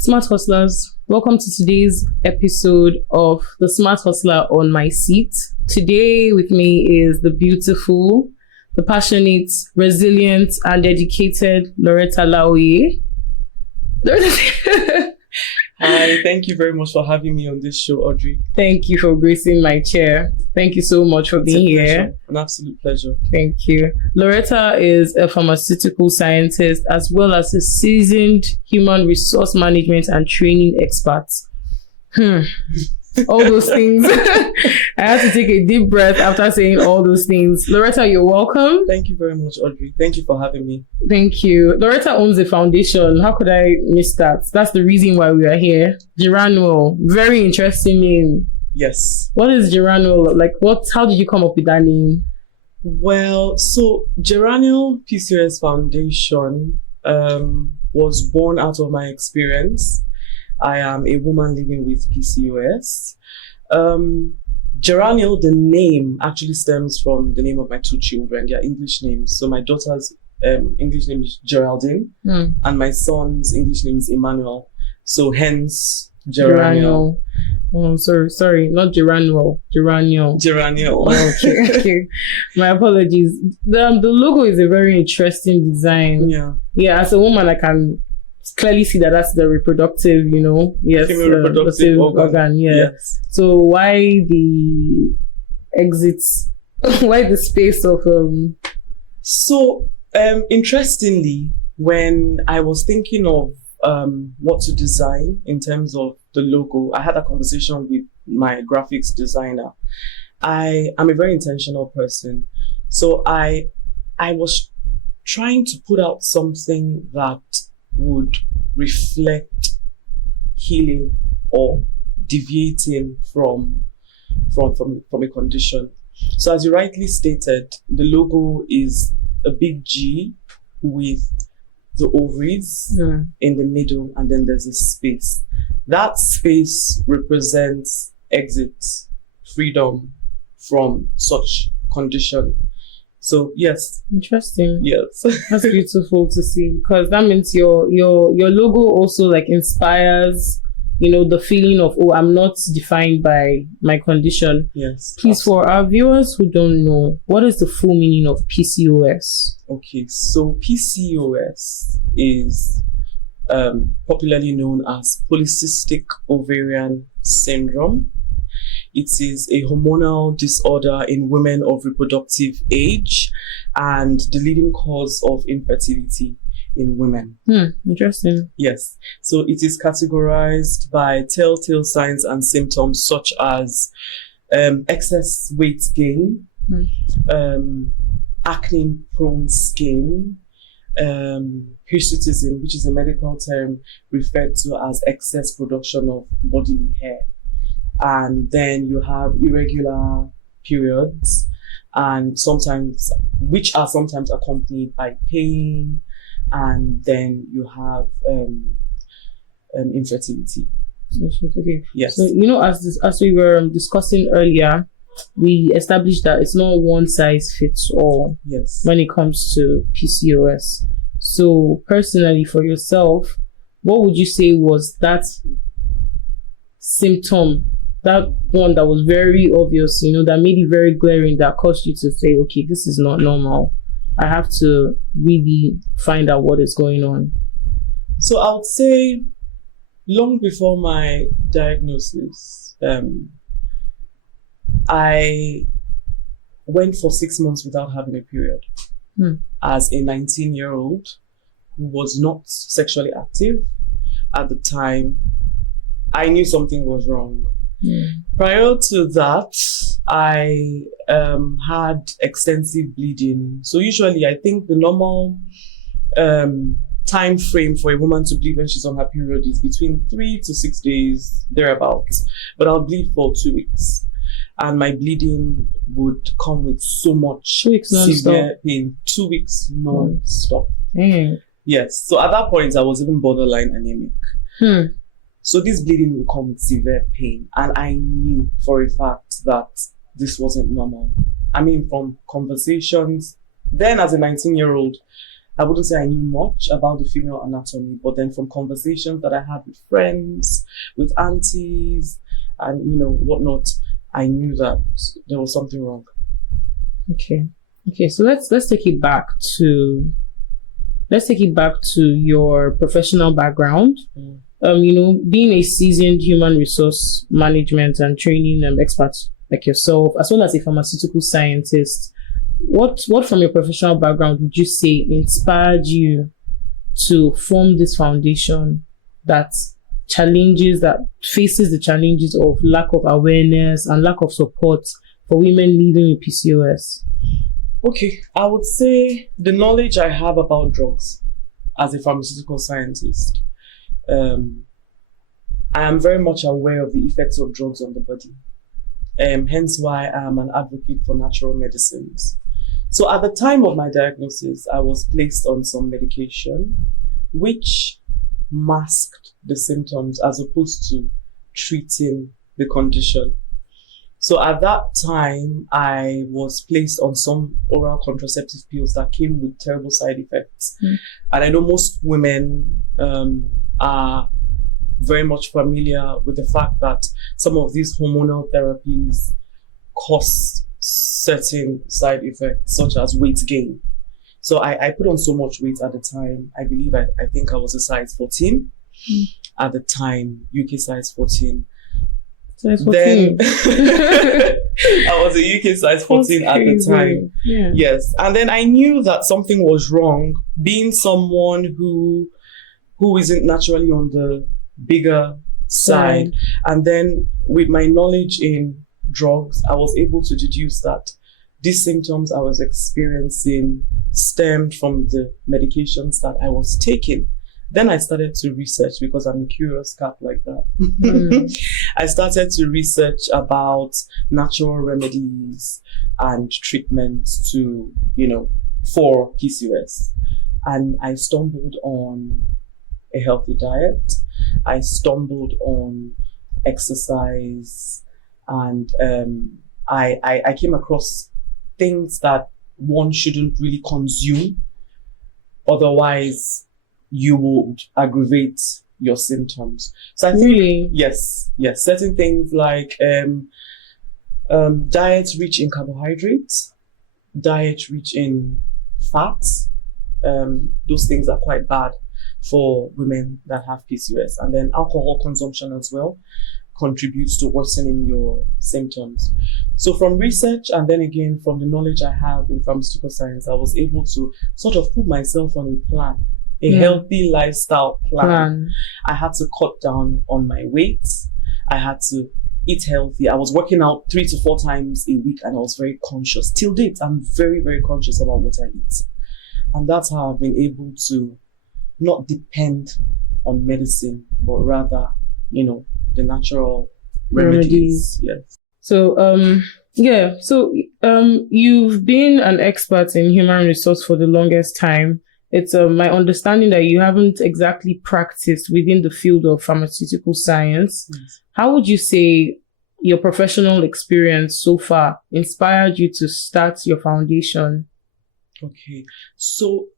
Smart Hustlers, welcome to today's episode of The Smart Hustler on My Seat. Today with me is the beautiful, the passionate, resilient, and dedicated Loretta Laoye. Hi, thank you very much for having me on this show, Audrey. Thank you for gracing my chair. Thank you so much for being here. An absolute pleasure. Thank you. Loretta is a pharmaceutical scientist as well as a seasoned human resource management and training expert. All those things. I had to take a deep breath after saying all those things. Loretta, you're welcome. Thank you very much, Audrey. Thank you for having me. Thank you. Loretta owns a foundation. How could I miss that? That's the reason why we are here. GERANUEL. Very interesting name. Yes. What is GERANUEL? How did you come up with that name? Well, so GERANUEL PCOS Foundation was born out of my experience. I am a woman living with PCOS. GERANUEL, the name, actually stems from the name of my two children, their English names. So my daughter's English name is Geraldine, and my son's English name is Emmanuel. So hence GERANUEL. Oh, sorry, not GERANUEL. GERANUEL. Oh, okay. My apologies. The logo is a very interesting design. Yeah. As a woman, I can clearly see that that's the reproductive, yes, female reproductive organ. Yes. So why the exits? Why the space of interestingly, when I was thinking of what to design in terms of the logo, I had a conversation with my graphics designer. I am a very intentional person, so I was trying to put out something that would reflect healing or deviating from a condition. So as you rightly stated, the logo is a big G with the ovaries in the middle, and then there's a space. That space represents exit, freedom from such condition. So yes. Interesting. Yes. That's beautiful to see, because that means your logo also inspires, the feeling of, I'm not defined by my condition. Yes. Please, absolutely. For our viewers who don't know, what is the full meaning of PCOS? Okay, so PCOS is popularly known as Polycystic Ovary Syndrome. It is a hormonal disorder in women of reproductive age and the leading cause of infertility in women. Interesting. Yes. So it is categorized by telltale signs and symptoms such as excess weight gain, acne-prone skin, hirsutism, which is a medical term referred to as excess production of bodily hair. And then you have irregular periods, and which are sometimes accompanied by pain, and then you have infertility. Okay. Yes. So as we were discussing earlier, we established that it's not one size fits all. Yes. When it comes to PCOS. So personally, for yourself, what would you say was that symptom? That one that was very obvious, that made it very glaring, that caused you to say, okay, this is not normal. I have to really find out what is going on. So I would say long before my diagnosis, I went for 6 months without having a period. As a 19-year-old who was not sexually active at the time, I knew something was wrong. Prior to that, I had extensive bleeding. So usually I think the normal time frame for a woman to bleed when she's on her period is between 3 to 6 days, thereabouts. But I'll bleed for 2 weeks. And my bleeding would come with so much severe pain. 2 weeks non-stop. Yes. So at that point, I was even borderline anemic. So this bleeding will come with severe pain. And I knew for a fact that this wasn't normal. I mean, from conversations, then as a 19-year-old, I wouldn't say I knew much about the female anatomy, but then from conversations that I had with friends, with aunties, and whatnot, I knew that there was something wrong. Okay. So let's take it back to your professional background. Being a seasoned human resource management and training expert like yourself, as well as a pharmaceutical scientist, what from your professional background would you say inspired you to form this foundation that faces the challenges of lack of awareness and lack of support for women living with PCOS? Okay, I would say the knowledge I have about drugs as a pharmaceutical scientist. I am very much aware of the effects of drugs on the body. Hence why I am an advocate for natural medicines. So at the time of my diagnosis, I was placed on some medication which masked the symptoms as opposed to treating the condition. So at that time, I was placed on some oral contraceptive pills that came with terrible side effects. And I know most women are very much familiar with the fact that some of these hormonal therapies cause certain side effects, such as weight gain. So I put on so much weight at the time. I believe I think I was a size 14 at the time, UK size 14. Then I was a UK size 14 at the time. Yeah. Yes. And then I knew that something was wrong, being someone who isn't naturally on the bigger side. And then with my knowledge in drugs, I was able to deduce that these symptoms I was experiencing stemmed from the medications that I was taking. Then I started to research, because I'm a curious cat like that. I started to research about natural remedies and treatments for PCOS. And I stumbled on a healthy diet. I stumbled on exercise, and I came across things that one shouldn't really consume. Otherwise, you would aggravate your symptoms. So I think, really? Yes. Certain things like diets rich in carbohydrates, diet rich in fats. Those things are quite bad for women that have PCOS. And then alcohol consumption as well contributes to worsening your symptoms. So from research, and then again from the knowledge I have in pharmaceutical science, I was able to sort of put myself on a plan. A healthy lifestyle plan. I had to cut down on my weight. I had to eat healthy. I was working out 3 to 4 times a week, and I was very conscious. Till date, I'm very, very conscious about what I eat. And that's how I've been able to not depend on medicine, but rather, the natural remedies. Yes. So, you've been an expert in human resource for the longest time. It's my understanding that you haven't exactly practiced within the field of pharmaceutical science. Yes. How would you say your professional experience so far inspired you to start your foundation? Okay. So,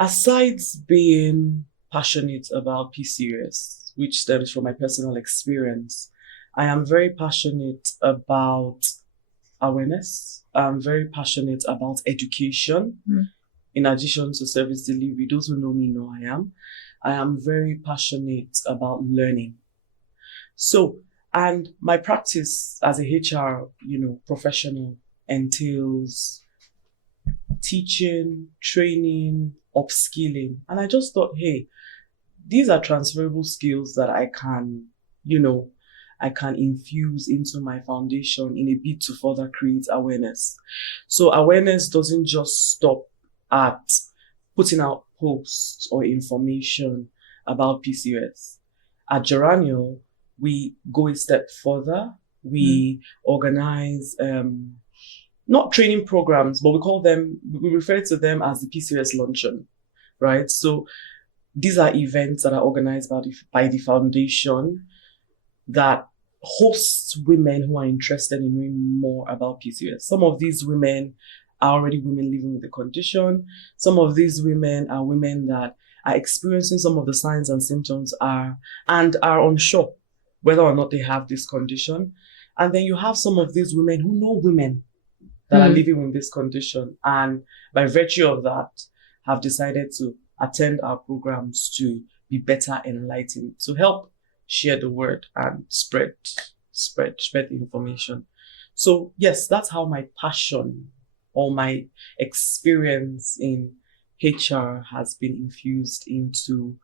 aside being passionate about PCOS, which stems from my personal experience, I am very passionate about awareness. I'm very passionate about education. In addition to service delivery, those who know me know I am very passionate about learning. So, and my practice as a HR, professional entails teaching, training, upskilling. And I just thought, hey, these are transferable skills that I can infuse into my foundation in a bid to further create awareness. So awareness doesn't just stop at putting out posts or information about PCOS. At GERANUEL, we go a step further. We organize not training programs, but we refer to them as the PCOS luncheon, right? So these are events that are organized by the foundation that hosts women who are interested in knowing more about PCOS. Some of these women are already women living with the condition. Some of these women are women that are experiencing some of the signs and symptoms and are unsure whether or not they have this condition. And then you have some of these women who know women that are living with this condition, and by virtue of that have decided to attend our programs to be better enlightened, to help share the word and spread the information. So yes, that's how my passion or my experience in HR has been infused into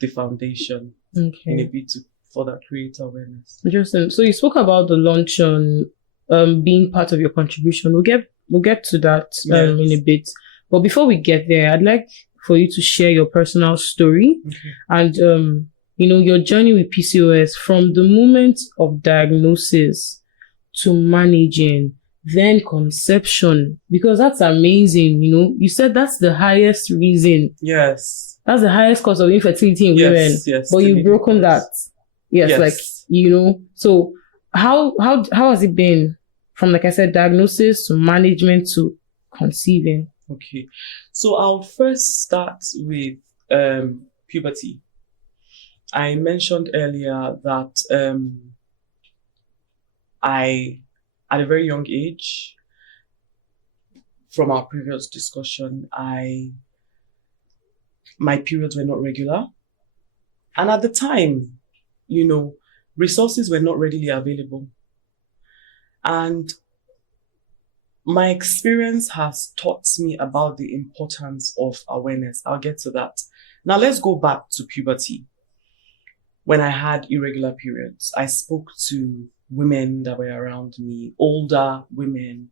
the foundation in a bit to further create awareness. Interesting. So you spoke about the luncheon being part of your contribution. We'll get to that in a bit. But before we get there, I'd like for you to share your personal story and your journey with PCOS from the moment of diagnosis to managing, then conception, because that's amazing. You said that's the highest reason. Yes. That's the highest cause of infertility in women. Yes. But you've broken that. Yes. So how has it been from, like I said, diagnosis to management to conceiving? Okay. So I'll first start with puberty. I mentioned earlier that at a very young age, from our previous discussion, my periods were not regular. And at the time, resources were not readily available. And my experience has taught me about the importance of awareness. I'll get to that. Now let's go back to puberty. When I had irregular periods, I spoke to women that were around me, older women,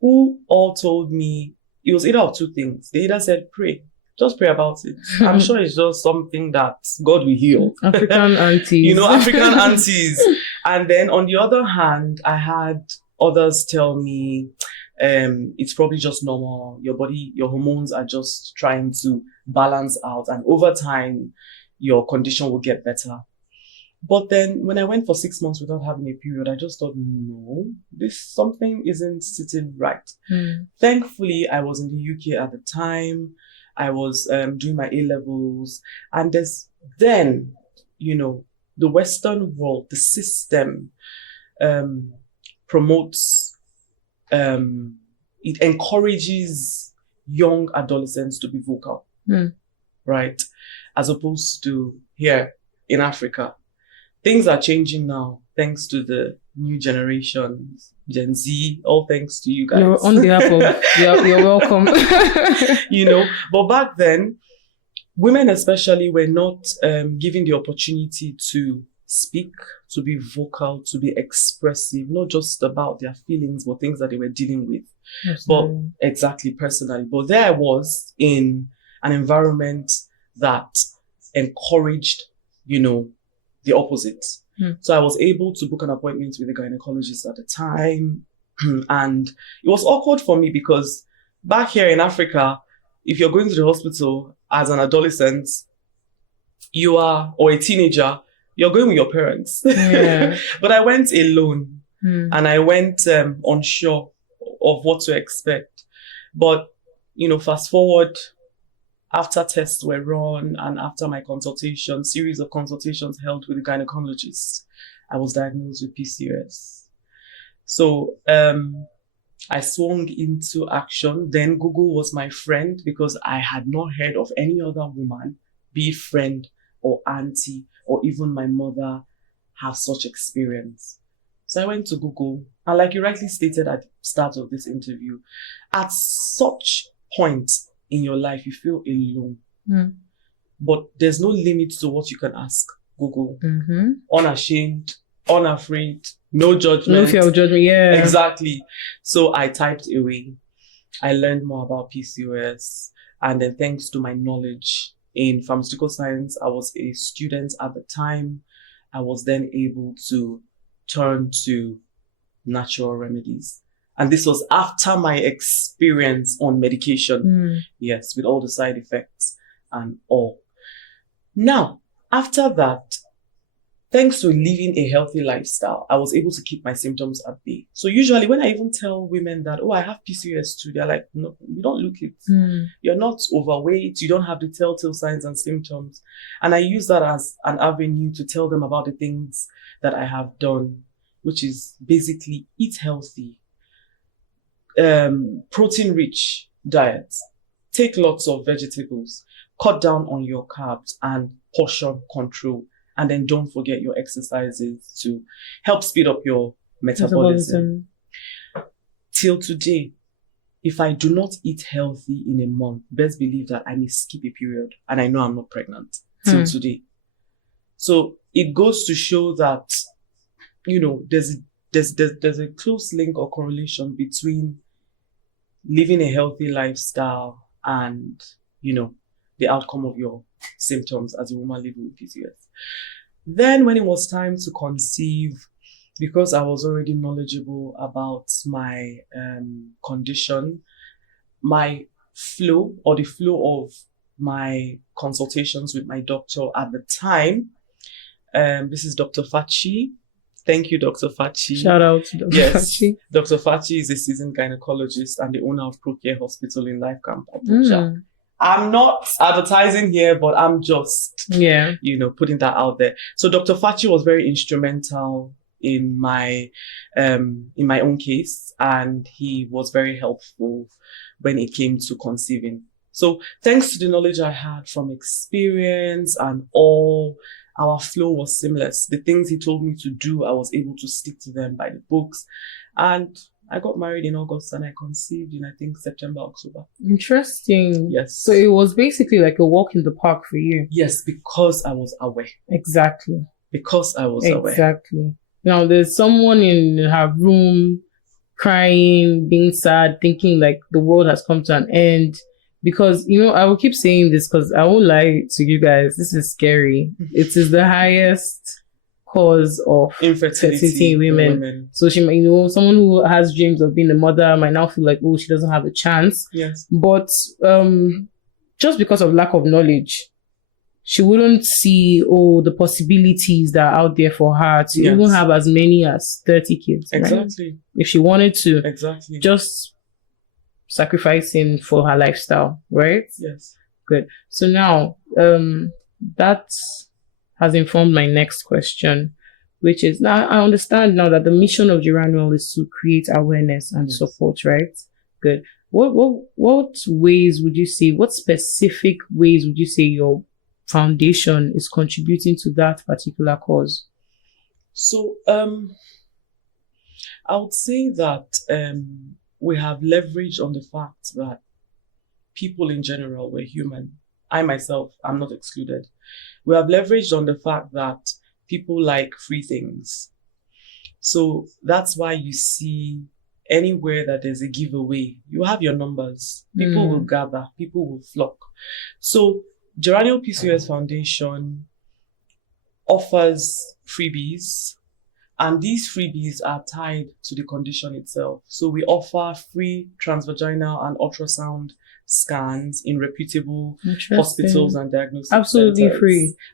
who all told me it was either of two things. They either said, pray, just pray about it. I'm sure it's just something that God will heal. African aunties. African aunties. And then on the other hand, I had others tell me, it's probably just normal. Your body, your hormones are just trying to balance out. And over time, your condition will get better. But then when I went for 6 months without having a period, I just thought, no, something isn't sitting right. Thankfully, I was in the UK at the time. I was doing my A-levels. And then, the Western world, the system promotes, it encourages young adolescents to be vocal, right? As opposed to here in Africa. Things are changing now, thanks to the new generations, Gen Z, all thanks to you guys. On behalf of, you're welcome. But back then, women especially were not given the opportunity to speak, to be vocal, to be expressive, not just about their feelings, but things that they were dealing with. But exactly, personally. But there I was in an environment that encouraged, the opposite. So I was able to book an appointment with a gynecologist at the time. And it was awkward for me because back here in Africa, if you're going to the hospital as an adolescent, or a teenager, you're going with your parents. Yeah. But I went alone and I went unsure of what to expect. But, fast forward, after tests were run and after my series of consultations held with the gynecologist, I was diagnosed with PCOS. So I swung into action. Then Google was my friend because I had not heard of any other woman, be it friend or auntie or even my mother, have such experience. So I went to Google, and like you rightly stated at the start of this interview, at such point in your life, you feel alone. But there's no limit to what you can ask Google. Unashamed, unafraid, no judgment. No fear of judgment, yeah. Exactly. So I typed away. I learned more about PCOS. And then thanks to my knowledge in pharmaceutical science, I was a student at the time. I was then able to turn to natural remedies. And this was after my experience on medication. Yes, with all the side effects and all. Now, after that, thanks to living a healthy lifestyle, I was able to keep my symptoms at bay. So usually when I even tell women that, oh, I have PCOS too, they're like, no, you don't look it. You're not overweight. You don't have the telltale signs and symptoms. And I use that as an avenue to tell them about the things that I have done, which is basically eat healthy, protein-rich diet, take lots of vegetables, cut down on your carbs and portion control. And then don't forget your exercises to help speed up your metabolism. Till today, if I do not eat healthy in a month, best believe that I may skip a period. And I know I'm not pregnant till today. So it goes to show that, there's a close link or correlation between living a healthy lifestyle and, the outcome of your symptoms as a woman living with PCOS. Then when it was time to conceive, because I was already knowledgeable about my condition, my flow or the flow of my consultations with my doctor at the time, this is Dr. Fachi. Thank you, Dr. Fachi. Shout out to Dr. Fachi. Dr. Fachi is a seasoned gynecologist and the owner of ProCare Hospital in Life Camp, Abuja. I'm not advertising here, but I'm just, putting that out there. So Dr. Fachi was very instrumental in my own case, and he was very helpful when it came to conceiving. So thanks to the knowledge I had from experience and all, our flow was seamless. The things he told me to do, I was able to stick to them by the books. And I got married in August and I conceived in, I think, September, October. Interesting. Yes. So it was basically like a walk in the park for you. Yes, because I was aware. Exactly. Because I was aware. Exactly. Now, there's someone in her room crying, being sad, thinking like the world has come to an end. Because, I will keep saying this because I won't lie to you guys. This is scary. It is the highest cause of infertility in women. So she might, someone who has dreams of being a mother might now feel like, oh, she doesn't have a chance. Yes. But just because of lack of knowledge, she wouldn't see, the possibilities that are out there for her to even have as many as 30 kids. Exactly. Right? If she wanted to. Exactly. Just sacrificing for her lifestyle, right? Yes. Good. So now, that has informed my next question, which is, now I understand now that the mission of GERANUEL is to create awareness and support, right? Good. What specific ways would you say your foundation is contributing to that particular cause? So, I would say that we have leveraged on the fact that people in general, we're human. I myself, I'm not excluded. We have leveraged on the fact that people like free things. So that's why you see anywhere that there's a giveaway, you have your numbers. People will gather, people will flock. So GERANUEL PCOS Foundation offers freebies, and these freebies are tied to the condition itself. So we offer free transvaginal and ultrasound scans in reputable hospitals and diagnosis centers.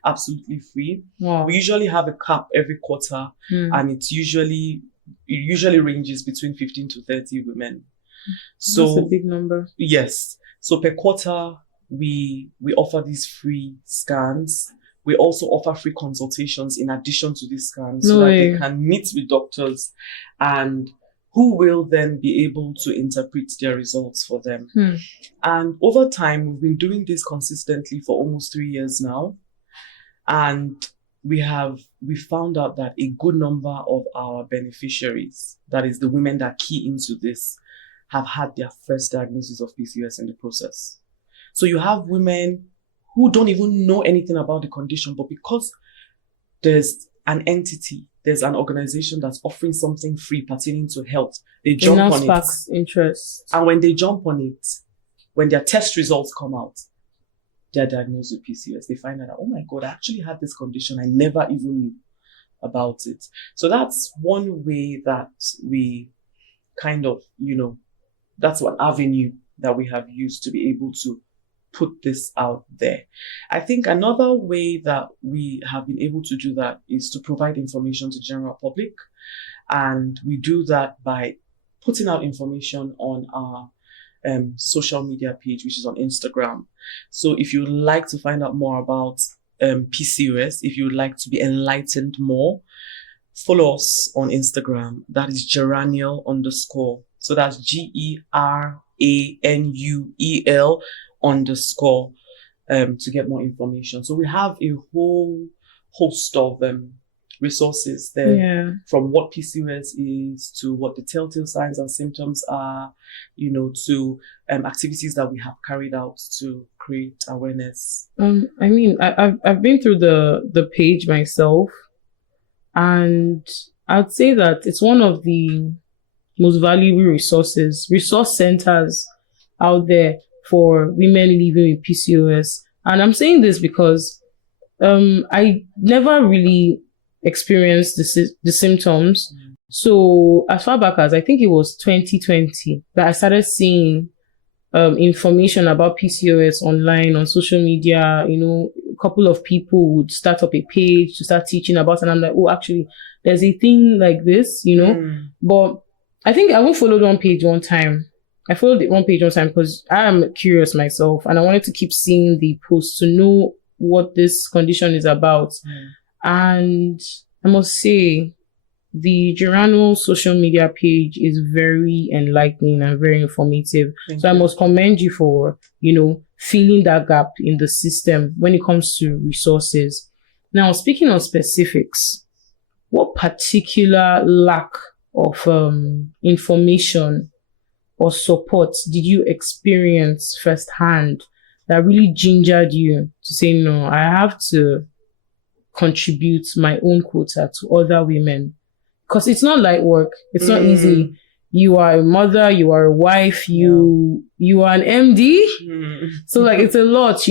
Absolutely free. Wow. We usually have a cap every quarter, and it usually ranges between 15 to 30 women. So that's a big number. Yes. So per quarter, we offer these free scans. We also offer free consultations in addition to these scans so that they can meet with doctors and who will then be able to interpret their results for them. And over time, we've been doing this consistently for almost 3 years now. And we found out that a good number of our beneficiaries, that is the women that key into this, have had their first diagnosis of PCOS in the process. So you have women who don't even know anything about the condition, but because there's an entity, there's an organization that's offering something free pertaining to health, they jump on it. Sparks interest. And when they jump on it, when their test results come out, they're diagnosed with PCOS. They find out, oh my God, I actually had this condition. I never even knew about it. So that's one way that we kind of, that's one avenue that we have used to be able to put this out there. I think another way that we have been able to do that is to provide information to the general public. And we do that by putting out information on our social media page, which is on Instagram. So if you'd like to find out more about PCOS, if you'd like to be enlightened more, follow us on Instagram. That is GERANUEL _. So that's GERANUEL _ to get more information. So we have a whole host of resources there, from what PCOS is to what the telltale signs and symptoms are, to activities that we have carried out to create awareness. I mean, I've been through the page myself, and I'd say that it's one of the most valuable resource centers out there for women living with PCOS. And I'm saying this because I never really experienced the symptoms. So as far back as I think it was 2020 that I started seeing information about PCOS online on social media. A couple of people would start up a page to start teaching about it, and I'm like, oh, actually there's a thing like this, But I think I won't follow one page one time. I followed one page one time because I am curious myself, and I wanted to keep seeing the posts to know what this condition is about. And I must say, the GERANUEL social media page is very enlightening and very informative. So I must commend you for, filling that gap in the system when it comes to resources. Now, speaking of specifics, what particular lack of information or support did you experience firsthand that really gingered you to say, no, I have to contribute my own quota to other women? Because it's not light work. It's not easy. You are a mother, you are a wife, you are an MD. So it's a lot,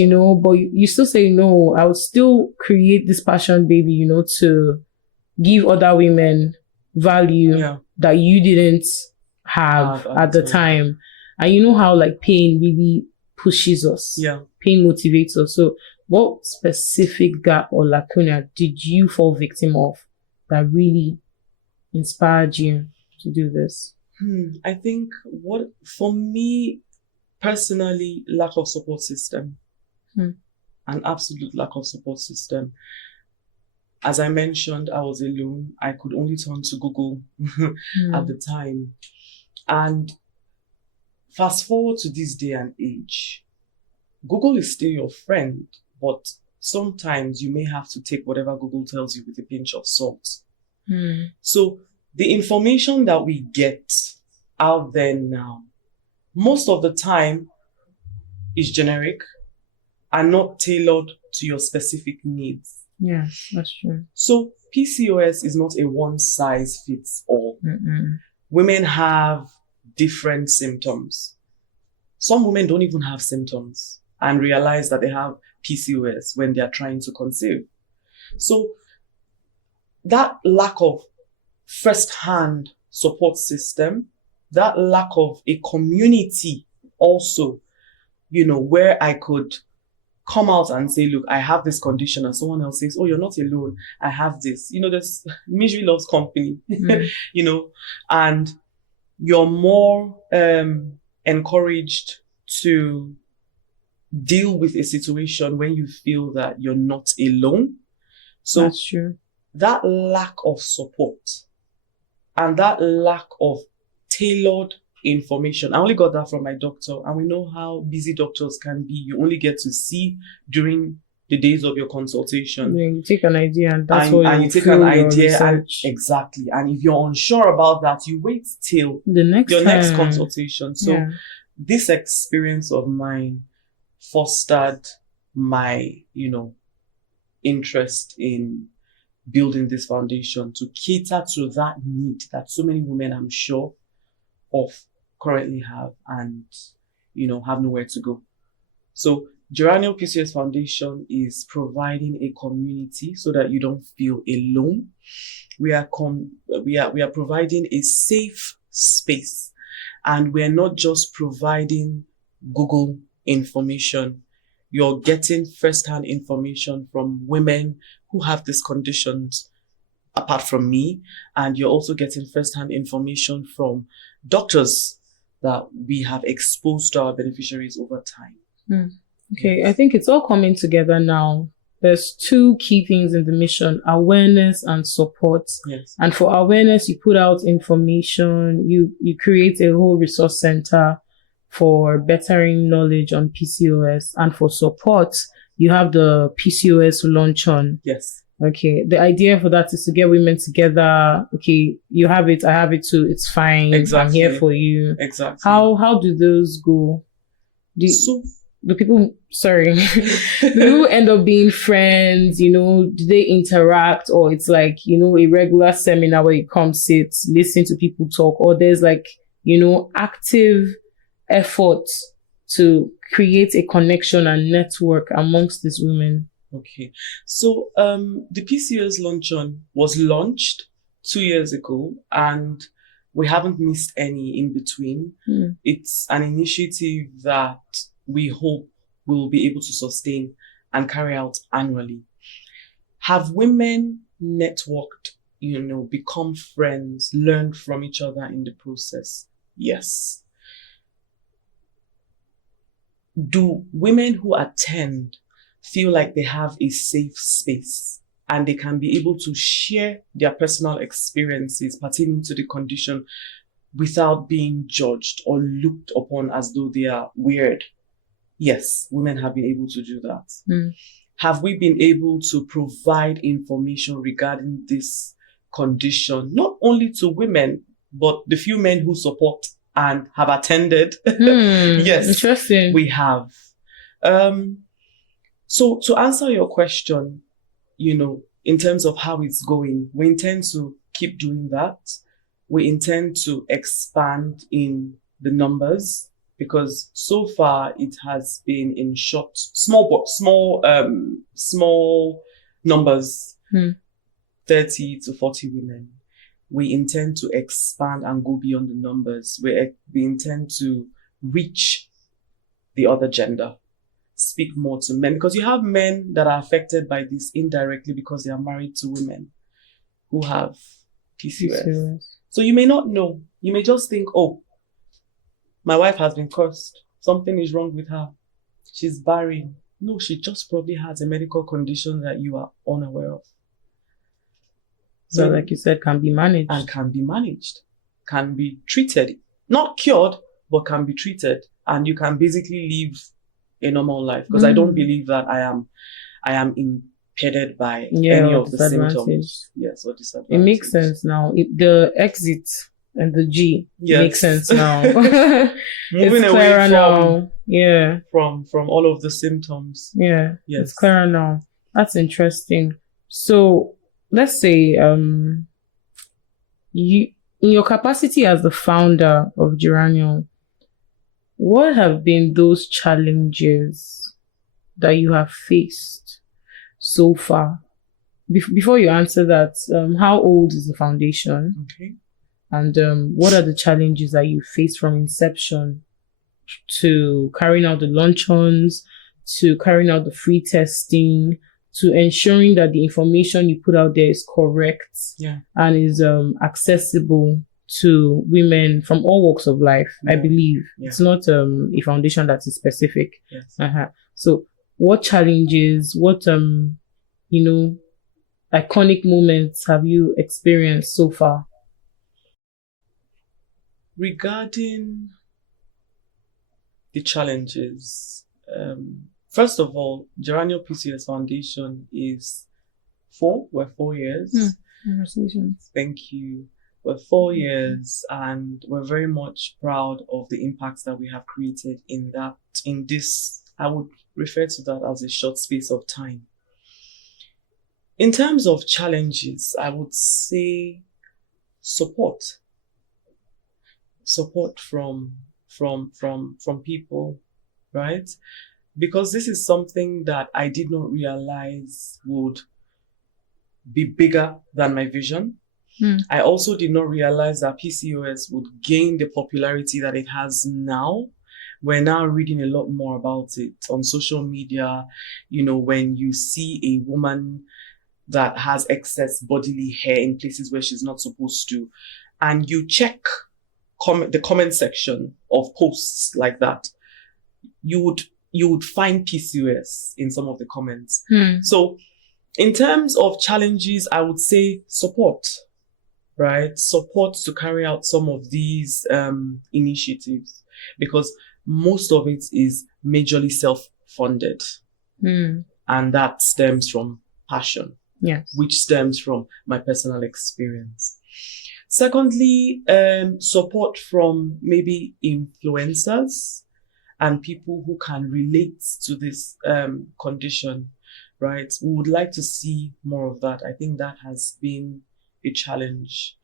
but you still say, no, I would still create this passion baby, to give other women value that you didn't have at the time. And you know how pain really pushes us. Pain motivates us. So what specific gap or lacuna did you fall victim of that really inspired you to do this? I think for me personally, lack of support system. An absolute lack of support system. As I mentioned, I was alone. I could only turn to Google at the time. And fast forward to this day and age, Google is still your friend, but sometimes you may have to take whatever Google tells you with a pinch of salt. So the information that we get out there now, most of the time is generic and not tailored to your specific needs. Yeah, that's true. So PCOS is not a one size fits all. Women have different symptoms. Some women don't even have symptoms and realize that they have PCOS when they are trying to conceive. So that lack of first-hand support system, that lack of a community also, where I could come out and say, look, I have this condition, and someone else says, oh, you're not alone, I have this. This misery loves company, and you're more encouraged to deal with a situation when you feel that you're not alone. So that's true. That lack of support and that lack of tailored information. I only got that from my doctor, and we know how busy doctors can be. You only get to see during the days of your consultation. You take an idea, and that's what you take an idea, and exactly. And if you're unsure about that, you wait till the next consultation. So this experience of mine fostered my, interest in building this foundation to cater to that need that so many women, I'm sure, of currently have and, have nowhere to go. So GERANUEL PCOS Foundation is providing a community so that you don't feel alone. We are providing a safe space, and we're not just providing Google information. you're getting first-hand information from women who have these conditions apart from me, and you're also getting first-hand information from doctors that we have exposed to our beneficiaries over time. Okay, I think it's all coming together now. There's two key things in the mission: awareness and support. Yes. And for awareness, you put out information, you create a whole resource center for bettering knowledge on PCOS. And for support, you have the PCOS luncheon. Yes. Okay. The idea for that is to get women together. Okay, you have it, I have it too. It's fine. Exactly. I'm here for you. Exactly. How do those go? Do people end up being friends? Do they interact, or it's like, a regular seminar where you come sit, listen to people talk, or there's like, active effort to create a connection and network amongst these women? Okay. So the PCOS luncheon was launched 2 years ago, and we haven't missed any in between. It's an initiative that we hope we'll be able to sustain and carry out annually. Have women networked, become friends, learned from each other in the process? Yes. Do women who attend feel like they have a safe space and they can be able to share their personal experiences pertaining to the condition without being judged or looked upon as though they are weird? Yes, women have been able to do that. Have we been able to provide information regarding this condition, not only to women, but the few men who support and have attended? Yes, interesting. We have. So to answer your question, in terms of how it's going, we intend to keep doing that. We intend to expand in the numbers, because so far it has been in small numbers, 30 to 40 women. We intend to expand and go beyond the numbers. We intend to reach the other gender, speak more to men, because you have men that are affected by this indirectly because they are married to women who have PCOS. So you may not know. You may just think, oh, my wife has been cursed. Something is wrong with her. She's barren. No, she just probably has a medical condition that you are unaware of. So, like you said, can be managed. And can be managed. Can be treated. Not cured, but can be treated. And you can basically live a normal life. Because I don't believe that I am impeded by any of the symptoms. Yes, or disadvantage. It makes sense now. The exit and the G makes sense now. Moving it's away clearer now. Yeah. From all of the symptoms. Yeah. Yes. It's clearer now. That's interesting. So let's say you, in your capacity as the founder of GERANUEL, what have been those challenges that you have faced so far? Before you answer that, how old is the foundation? Okay. And what are the challenges that you faced from inception to carrying out the luncheons, to carrying out the free testing, to ensuring that the information you put out there is correct and is accessible to women from all walks of life? I believe it's not a foundation that is specific. Yes. So what challenges, what iconic moments have you experienced so far? Regarding the challenges, first of all, GERANUEL PCOS Foundation is we're 4 years. Congratulations. Thank you. We're 4 years, and we're very much proud of the impacts that we have created in this, I would refer to that as a short space of time. In terms of challenges, I would say support from people, right? Because this is something that I did not realize would be bigger than my vision. I also did not realize that PCOS would gain the popularity that it has now. we're now reading a lot more about it on social media. When you see a woman that has excess bodily hair in places where she's not supposed to, and you check the comment section of posts like that, you would find PCOS in some of the comments. So in terms of challenges, I would say support, right? Support to carry out some of these initiatives, because most of it is majorly self-funded. And that stems from passion, which stems from my personal experience. Secondly, support from maybe influencers and people who can relate to this condition, right? We would like to see more of that. I think that has been a challenge.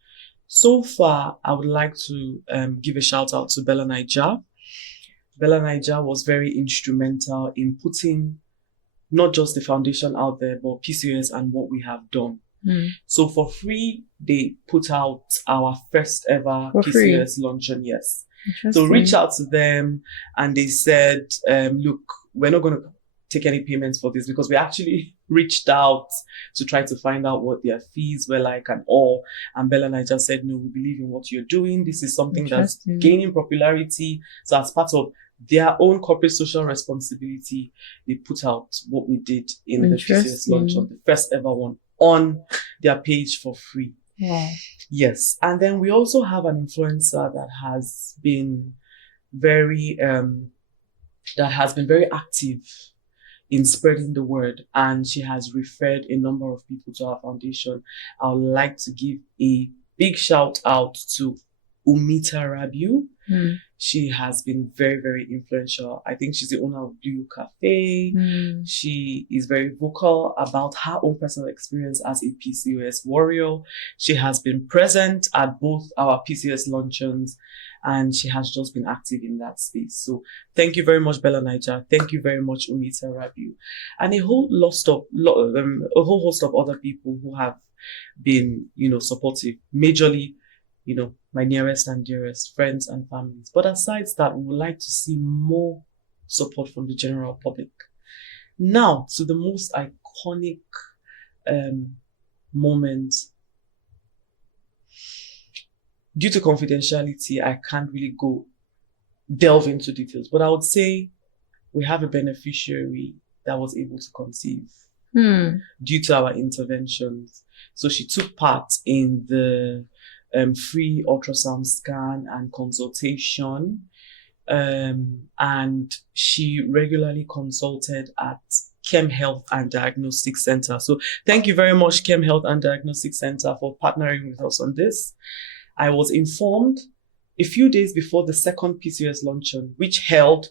So far, I would like to give a shout out to Bella Niger. Bella Niger was very instrumental in putting not just the foundation out there, but PCOS and what we have done. So for free, they put out our first ever PCOS luncheon. Yes. So reach out to them, and they said, look, we're not going to take any payments for this, because we actually reached out to try to find out what their fees were like and all. And Bella and I just said, no, we believe in what you're doing. This is something that's gaining popularity. So as part of their own corporate social responsibility, they put out what we did in the PCOS luncheon, the first ever one, on their page for free. Yes. And then we also have an influencer that has been very active in spreading the word, and she has referred a number of people to our foundation. I would like to give a big shout out to Umita Rabiu. She has been very, very influential. I think she's the owner of Blue Cafe. She is very vocal about her own personal experience as a PCOS warrior. She has been present at both our PCOS luncheons, and she has just been active in that space. So thank you very much, Bella Niger. Thank you very much, Umita Rabiu. And a whole host of other people who have been, supportive, majorly, my nearest and dearest friends and families. But aside that, we would like to see more support from the general public. Now, to the most iconic moment. Due to confidentiality, I can't really delve into details, but I would say we have a beneficiary that was able to conceive due to our interventions. So she took part in the free ultrasound scan and consultation, and she regularly consulted at Chem Health and Diagnostic Center. So thank you very much, Chem Health and Diagnostic Center, for partnering with us on this. I was informed a few days before the second PCOS luncheon, which held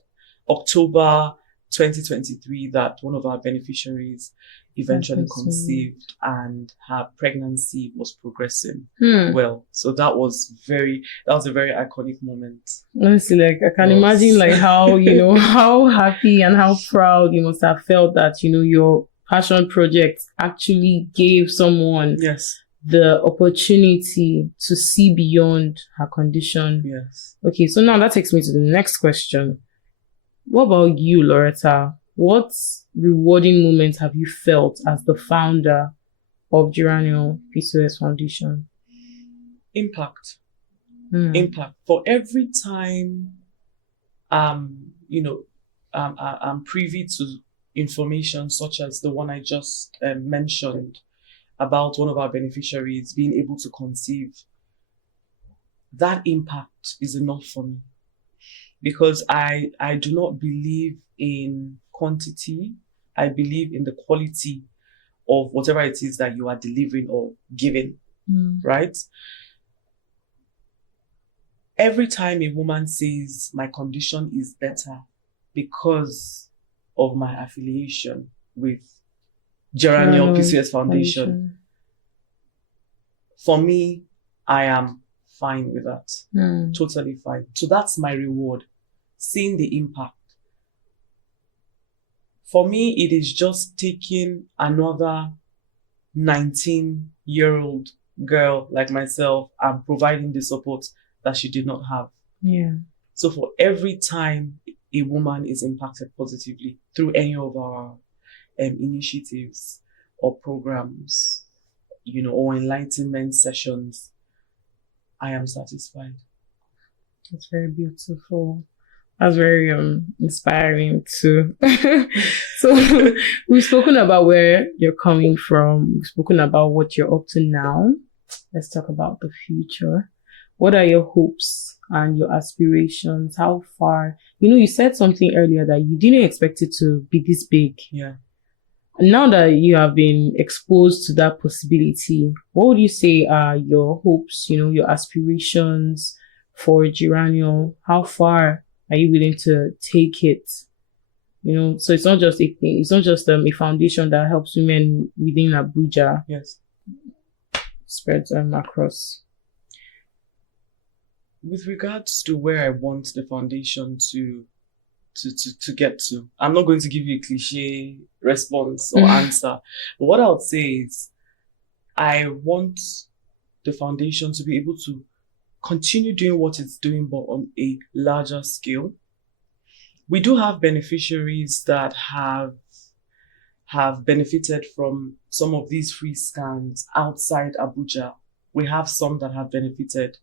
October 2023, that one of our beneficiaries eventually conceived and her pregnancy was progressing well. So that was a very iconic moment. Honestly, I can imagine how, how happy and how proud you must have felt that, your passion project actually gave someone the opportunity to see beyond her condition. Yes. Okay, so now that takes me to the next question. What about you, Loretta? What rewarding moments have you felt as the founder of GERANUEL PCOS Foundation? Impact. Impact. For every time I'm privy to information such as the one I just mentioned about one of our beneficiaries being able to conceive, that impact is enough for me. Because I do not believe in quantity. I believe in the quality of whatever it is that you are delivering or giving, right? Every time a woman says my condition is better because of my affiliation with GERANUEL PCOS Foundation, for me, I am fine with that. Totally fine. So that's my reward, seeing the impact. For me, it is just taking another 19-year-old girl like myself and providing the support that she did not have. Yeah. So for every time a woman is impacted positively through any of our initiatives or programs, or enlightenment sessions, I am satisfied. That's very beautiful. That's very inspiring too. So we've spoken about where you're coming from. We've spoken about what you're up to now. Let's talk about the future. What are your hopes and your aspirations? How far? You said something earlier that you didn't expect it to be this big. Yeah. And now that you have been exposed to that possibility, what would you say are your hopes, your aspirations for GERANUEL? How far are you willing to take it? So it's not just a thing. It's not just a foundation that helps women within Abuja. Yes. Spreads across. With regards to where I want the foundation to get to, I'm not going to give you a cliche response or answer. But what I would say is I want the foundation to be able to continue doing what it's doing, but on a larger scale. We do have beneficiaries that have benefited from some of these free scans outside Abuja. We have some that have benefited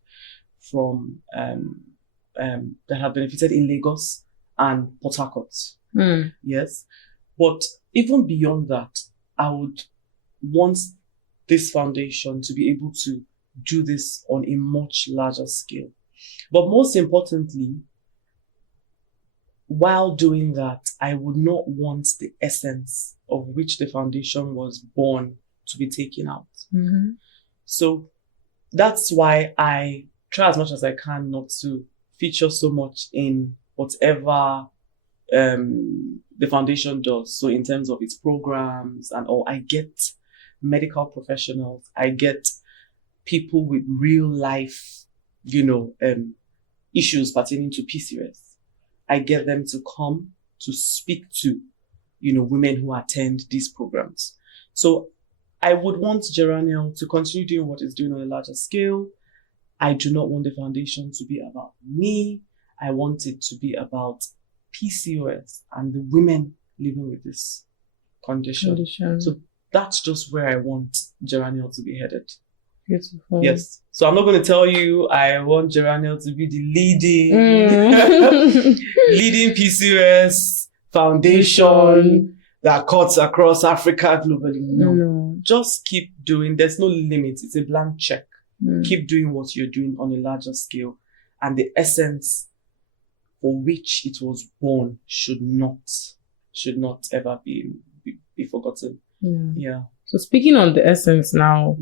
from that have benefited in Lagos and Port Harcourt. Yes. But even beyond that, I would want this foundation to be able to do this on a much larger scale. But most importantly, while doing that, I would not want the essence of which the foundation was born to be taken out. Mm-hmm. So that's why I try as much as I can not to feature so much in whatever the foundation does. So in terms of its programs and all, I get medical professionals, I get people with real life, issues pertaining to PCOS. I get them to come to speak to, women who attend these programs. So I would want GERANUEL to continue doing what it's doing on a larger scale. I do not want the foundation to be about me. I want it to be about PCOS and the women living with this condition. So that's just where I want GERANUEL to be headed. Beautiful. Yes. So I'm not going to tell you I want GERANUEL to be the leading PCOS foundation that cuts across Africa globally. No. Just keep doing. There's no limit. It's a blank check. Keep doing what you're doing on a larger scale. And the essence for which it was born should not ever be forgotten. Yeah. So speaking on the essence now,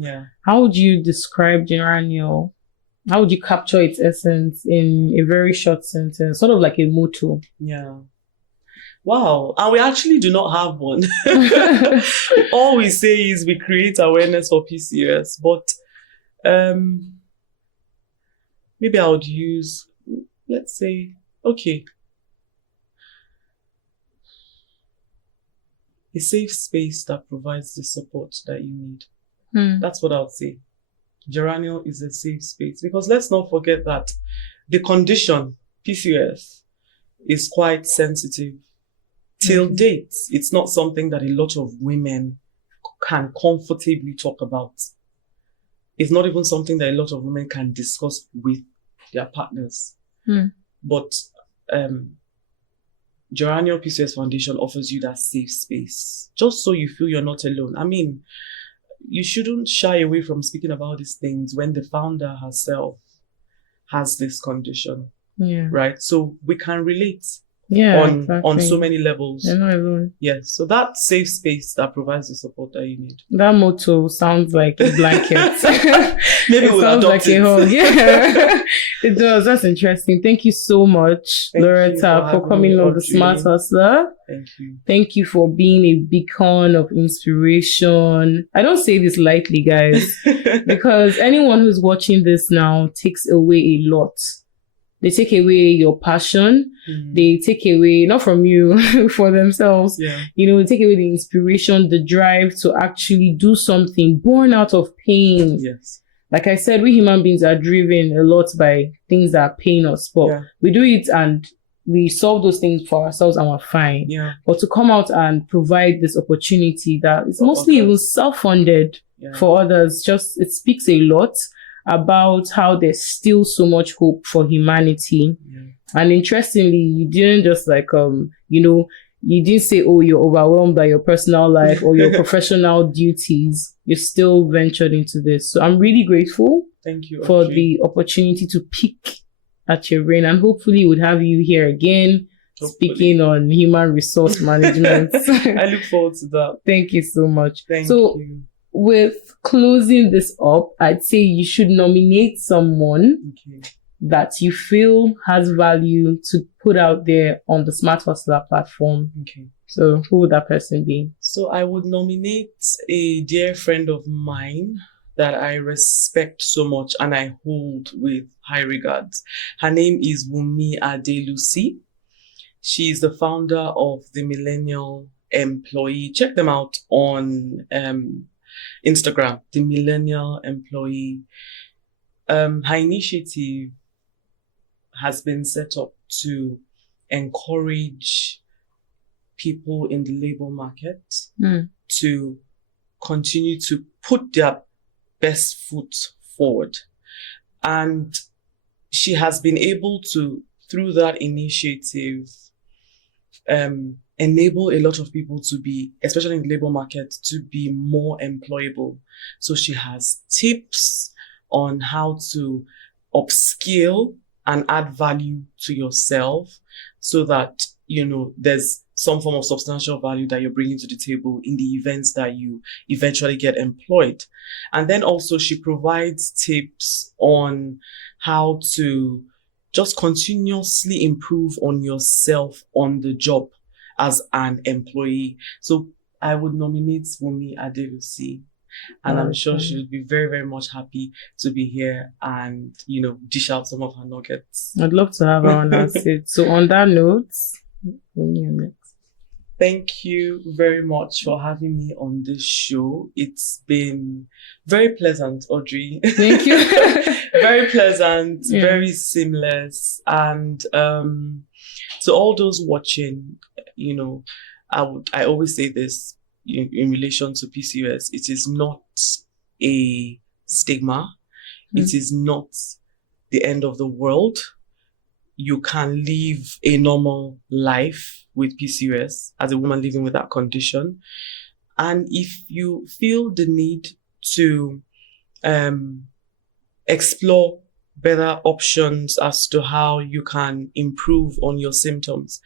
how would you describe GERANUEL? How would you capture its essence in a very short sentence, sort of like a motto? Yeah. Wow. And we actually do not have one. All we say is we create awareness for PCOS, but maybe I would use, let's say, a safe space that provides the support that you need. That's what I would say. GERANUEL is a safe space, because let's not forget that the condition, PCOS, is quite sensitive. Till date, it's not something that a lot of women can comfortably talk about. It's not even something that a lot of women can discuss with their partners. But GERANUEL PCOS Foundation offers you that safe space, just so you feel you're not alone. I mean, you shouldn't shy away from speaking about these things when the founder herself has this condition. Right? So we can relate on so many levels. Yes. So that safe space that provides the support that you need. That motto sounds like a blanket. Maybe we'll sounds adopt like it. a hug. Yeah. It does. That's interesting. Thank you so much, Loretta, for coming on the Smart Hustler. Thank you. Thank you for being a beacon of inspiration. I don't say this lightly, guys, because anyone who's watching this now takes away a lot. They take away your passion. They take away, not from you, for themselves. They take away the inspiration, the drive to actually do something born out of pain. Yes. like I said, we human beings are driven a lot by things that are paying us, but we do it and we solve those things for ourselves and we're fine. Yeah. But to come out and provide this opportunity that is mostly even self-funded for others, just it speaks a lot about how there's still so much hope for humanity. Yeah. And interestingly, you didn't just like you didn't say, oh, you're overwhelmed by your personal life or your professional duties. You still ventured into this. So I'm really grateful. Thank you, for the opportunity to pick at your brain, and hopefully would have you here again speaking on human resource management. I look forward to that. Thank you so much. Thank you. With closing this up, I'd say you should nominate someone that you feel has value to put out there on the Smart Hustler platform. Okay. So who would that person be? So I would nominate a dear friend of mine that I respect so much and I hold with high regards. Her name is Wunmi Adelusi. She is the founder of the Millennial Employee. Check them out on Instagram, the Millennial Employee. Her initiative has been set up to encourage people in the labor market to continue to put their best foot forward. And she has been able to, through that initiative, enable a lot of people to be, especially in the labor market, to be more employable. So she has tips on how to upskill and add value to yourself so that, there's some form of substantial value that you're bringing to the table in the events that you eventually get employed. And then also she provides tips on how to just continuously improve on yourself on the job as an employee. So I would nominate Wunmi Adelusi. And I'm sure she would be very, very much happy to be here and, dish out some of her nuggets. I'd love to have her on our seat. So on that note, next. Thank you very much for having me on this show. It's been very pleasant, Audrey. Thank you. Very pleasant, very seamless. And to all those watching, I always say this in relation to PCOS. It is not a stigma. It is not the end of the world. You can live a normal life with PCOS as a woman living with that condition. And if you feel the need to explore better options as to how you can improve on your symptoms,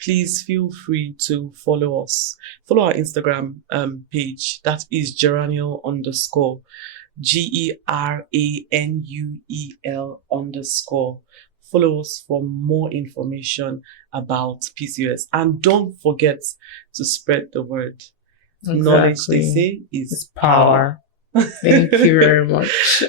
please feel free to follow us. Follow our Instagram page. That is GERANUEL _GERANUEL_. Follow us for more information about PCOS. And don't forget to spread the word. Exactly. Knowledge, they say, is power. Thank you very much.